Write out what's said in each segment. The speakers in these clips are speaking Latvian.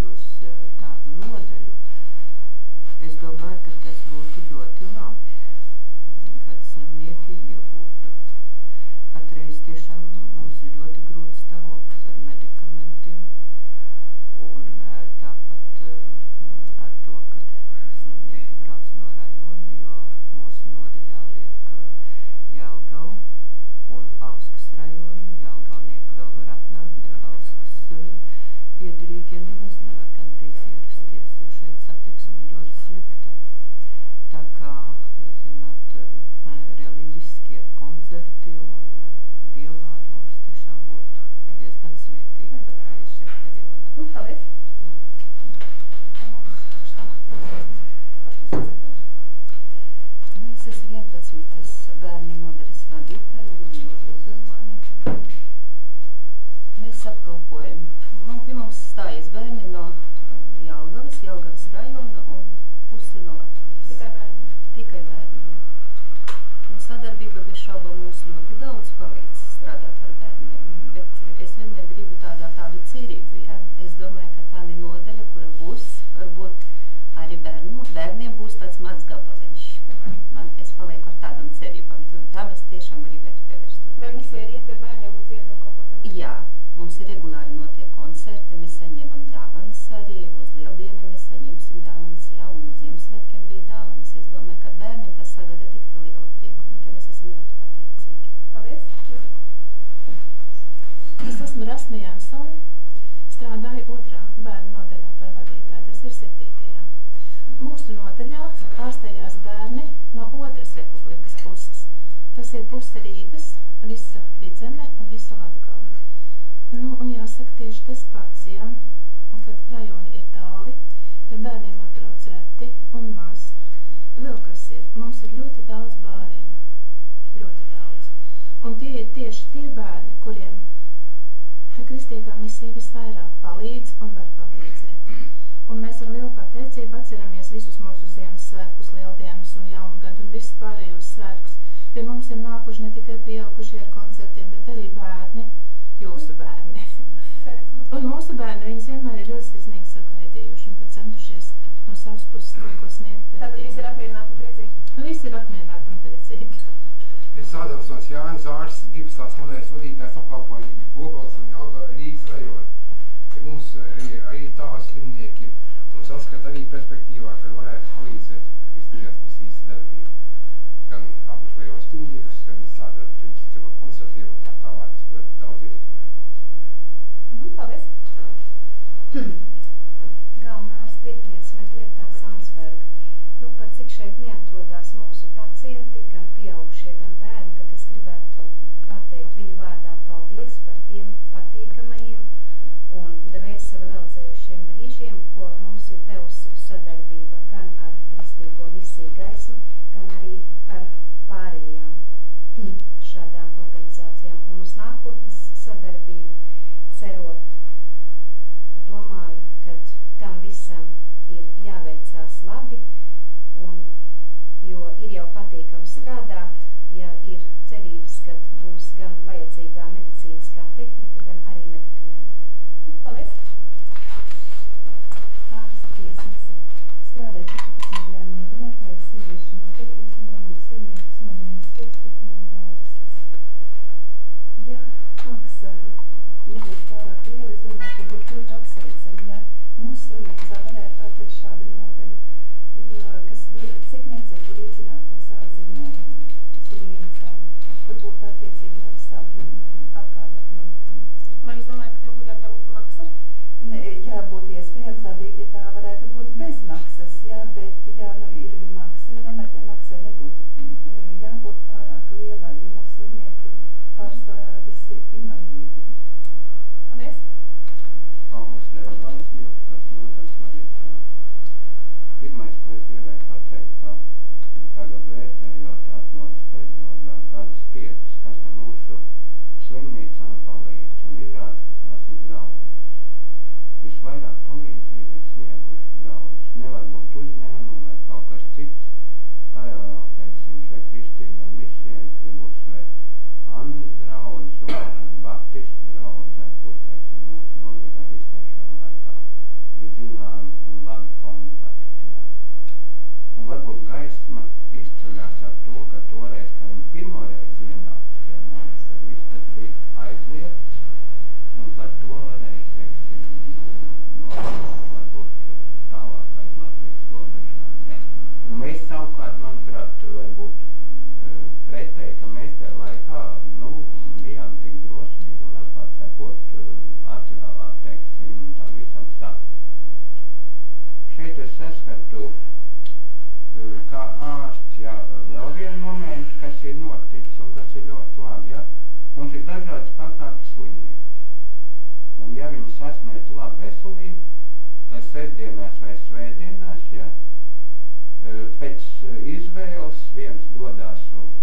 izvēlējušos tādu nodaļu. Es domāju, ka tas būtu ļoti labi, kad slimnieki iegūtu. Patreiz tiešām mums ir ļoti grūts stāvoklis ar medikamentiem un tāpat ar to, ka slimnieki brauc no rajona, jo mūsu nodaļā liek Jelgavu un Bauskas rajonu. Jelgavnieki vēl var atnākt, bet Bauskas piederīgie nemaz nevar gandrīz ierasties, jo šeit satiksme ļoti slikta. Tā kā, zināt, reliģiskie koncerti un dievvvārdi mums tiešām būtu diezgan svētīgi patreiz šajā periodā. Paldies! Es esmu 11. bērnu nodaļas vadītāja Ludmila Ubermane. Mēs apkalpojam. Pie mums stājies bērni no Jelgavas rajona un pusi no Latvijas. Tikai bērni? Tikai bērni, jā. Un sadarbība bez šauba mums ļoti daudz palīdz strādāt ar bērniem, bet es vienmēr gribu tādu cerību, ja? Es domāju, ka tā nodaļa, kura būs, varbūt arī bērniem būs tāds mans gabaliņš. Es palieku ar tādam cerībām, tā mēs tiešām gribētu pievērst. Vai misija ir iet pie bērniem un dzied un kaut ko tam? Jā, mums ir regulāri notiek koncerti, mēs saņemam dāvanas arī, uz lieldieniem mēs saņemsim dāvanas, jā, un uz Ziemassvētkiem bija dāvanas. Es domāju, ka bērniem tas sagādā tik lielu prieku, un te mēs esam ļoti pateicīgi. Paldies! Es esmu Rasma Jansone, strādāju 2. bērnu nodaļā par vadītāju, tas ir 7. Mūsu nodaļā ārstējās bērni no 2. republikas puses. Tas ir puse Rīgas, visa Vidzeme un visa Latgale. Un jāsaka tieši tas pats, ja, kad rajoni ir tāli, pie bērniem atbrauc reti un maz. Vēl kas ir, mums ir ļoti daudz bāriņu, ļoti daudz. Un tie ir tieši tie bērni, kuriem kristīgā misija visvairāk palīdz un var palīdzēt. Un mēs ar lielu pateicību atceramies visus mūsu Ziemassvētkus, Lieldienas un Jaungadu un visus pārējos svētkus. Pie mums ir nākuši ne tikai pieaugušie ar koncertiem, bet arī bērni, jūsu bērni. Un mūsu bērni, viņas vienmēr ir ļoti sirsnīgi sagaidījuši un pat centušies no savas puses kaut ko sniegt. Tātad visi ir apmierināti un priecīgi? Visi ir apmierināti un priecīgi. Es Ādamsons Jānis Ārsts, 12. nodaļas vadītājs, apkalpoju Bobals un Rīgas rajonu. Mums arī tāli slimnieki un saskat arī perspektīvā, ka varētu palīdzēt kristīgās misijas sadarbību. Gan apmeklējot slimniekus, gan izstrādāt reliģiskiem koncertiem un tā tālāk, kas ļoti daudz ietekmēt mums. Paldies! Galvenā ārsta vietniece Medlietā Sandsberga. Par cik šeit neatrodās mūsu pacienti, gan pieaugušie, gan bērni, tad es gribētu pateikt viņu vārdā paldies par tiem patīkamajiem un dvēseli veldzējušiem brīžiem, ko mums ir devusi sadarbība gan ar Kristīgo misiju Gaisma, gan arī ar pārējām šādām organizācijām. Un uz nākotnes sadarbību cerot, domāju, ka tam visam ir jāveicās labi, jo ir jau patīkami strādāt, ja ir cerības, ka būs gan vajadzīgā medicīniskā tehnika, gan arī medikamenti. Paldies! Ārsta tiesnese strādāja 14. nodaļā, kā ir sieviešu nodaļa, uzņemam slimniekus no Dienas Pilstukuma un Valsas. Ja maksa nebūtu pārāk liela, es domāju, ka būtu ļoti apsveicami, ja mūsu slimnīcā varētu atvērt šādu nodaļu, jo kas cik necieku līdzinātos ārzemju slimnīcām, kur būtu attiecīgi apstākļi un apkārt medikamentiem. Vai jūs domājat, ka te obligāti jābūt pa maksu? Jābūt iespējams dabīgi, ja tā varētu būt bez maksas, jā, bet ja ir maksa, es domāju, tai maksai nebūtu jābūt pārāk lielā, jo mūsu slimnieki pārsvarā visi invalīdi. Paldies! Augusts Rēvals, 12. nodaļas vadītājs. Pirmais, ko es gribēju pateikt, ka tagad vērtējot atmodas periodā gadus 5, kas te mūsu slimnīcām palīdz, un izrāds, ka tās ir draudzes. Visvairāk palīdzību ir snieguši draudzes. Nevar būt uzņēmumi vai kaut kas cits. Paralēli, teiksim, šai kristīgai misijai es gribu uzsvērt Annas draudzes un Baptistu draudzē, kur, teiksim, mūsu nodaļai visai šajā laikā ir izceļās ar to, ka toreiz, kad viņi pirmoreiz ienāca pie mums, tad viss tas bija aizliegts, un par to varēja, teiksim, varbūt tālāk aiz Latvijas robežām. Ja. Un mēs savukārt, manuprāt, varbūt pretēji, ka mēs tajā laikā, bijām tik drosmīgi un atklāt sekot, atļāvām, teiksim, tam visam sākt. Šeit es saskatu, kā ārsts, jā, vēl vienu momentu, kas ir noticis un kas ir ļoti labi, ja. Mums ir dažādas pakāpes slimnieki. Un ja viņi sasniedz labu veselību, tad sestdienās vai svētdienās, ja, pēc izvēles viens dodās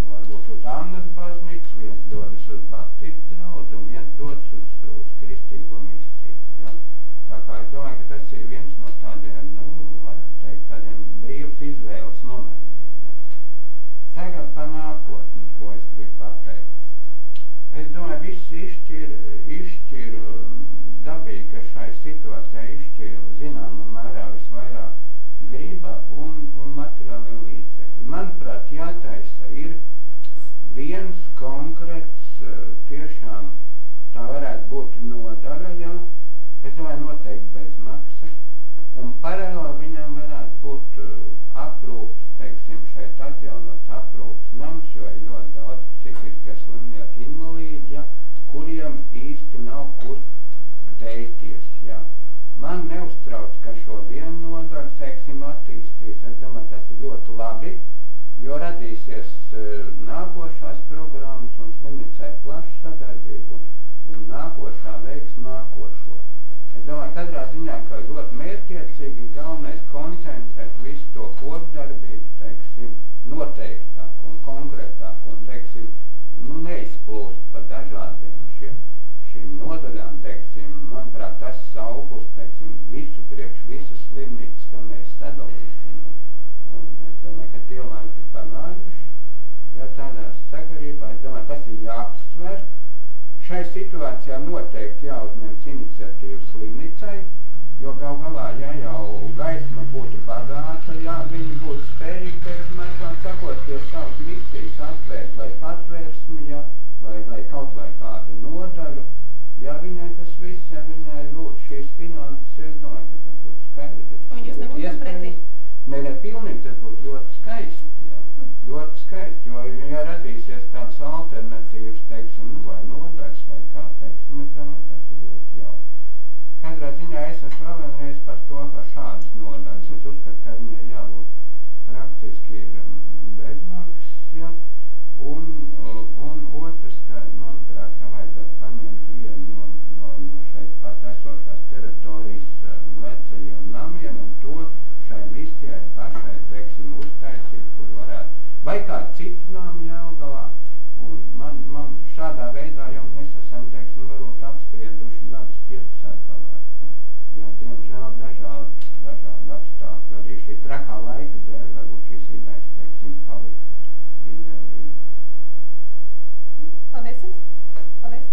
varbūt uz Annas baznīcu, viens dodas uz Baptistu draudu un viens dodas uz kristīgo misiju. Ja? Tā kā es domāju, ka tas ir viens no tādiem, varētu teikt, tādiem brīvas izvēles momentiem. Ne? Tagad par nākotni, ko es gribu pateikt. Es domāju, viss izšķir dabīgi, ka šai situācijai izšķir zināmā mērā visvairāk griba un materiāli līdzekļi. Manuprāt, jātaisa ir viens konkrēts, tiešām tā varētu būt nodaļa, ja? Es domāju, noteikti bez maksas, un paralēli viņam varētu būt aprūps, teiksim, šeit atjaunots aprūps nams, jo ir ļoti daudz psihiskie slimnieki invalīdi, ja? Kuriem īsti nav kur dēties, ja? Man neuztrauc, ka šo vienu nodaļu, teiksim, attīstīs. Es domāju, tas ir ļoti labi, jo radīsies nākošās programmas un slimnicai plaša sadarbība un nākošā veiks nākošo. Es domāju, katrā ziņā, ka ļoti mērķiecīgi galvenais koncentrēt visu to kopdarbību, teiksim, noteiktāk un konkrētāk un, teiksim, neizplūst par dažādiem šīm nodaļām, teiksim, manuprāt, tas sauklis, teiksim, visu priekš, visas slimnīcas, ka mēs sadalīsim. Un es domāju, ka tie laiki ir pagājuši, ja tādā sakarībā, es domāju, tas ir jāapsver. Šai situācijā noteikti jāuzņems iniciatīva slimnicai, jo gal galā, ja jau gaisma būtu bagāta, ja viņi būtu spējīgi, teiksim, sakot, pie savas misijas atvērt vai patvērsmi, ja, vai kaut vai kādu nodaļu, ja viņai tas viss, ja viņai būtu šīs finanses, es domāju, ka tas būtu skaidri, ka tas un jūs nebūtu pretī? Ne, pilnīgi tas būtu ļoti skaisti, ja. Ļoti skaisti, jo, ja radīsies tādas alternatīvas, teiksim, vai nodaļas, vai kā, teiksim, es domāju, tas ir ļoti jauki. Katrā ziņā es esmu vēl vienreiz par to, ka šādas nodaļas, es uzskatu, ka viņai jābūt praktiski bezmaksas, ja, un otrs, ka, manuprāt, ka vajadzētu paņemt vienu no šeit pat esošās teritorijas vecajiem namiem un to šai misijai pašai, teiksim, uztaisīt, kur varētu, vai kā citu nām Jelgavā, un man šādā veidā jau mēs esam, teiksim, varbūt apsprieduši gadus 5 atpagājuši. Jā, diemžēl dažādi apstākļi, arī šī trakā laika dēļ, varbūt šīs idejas, teiksim, palika ideja. Paldies jums! Paldies!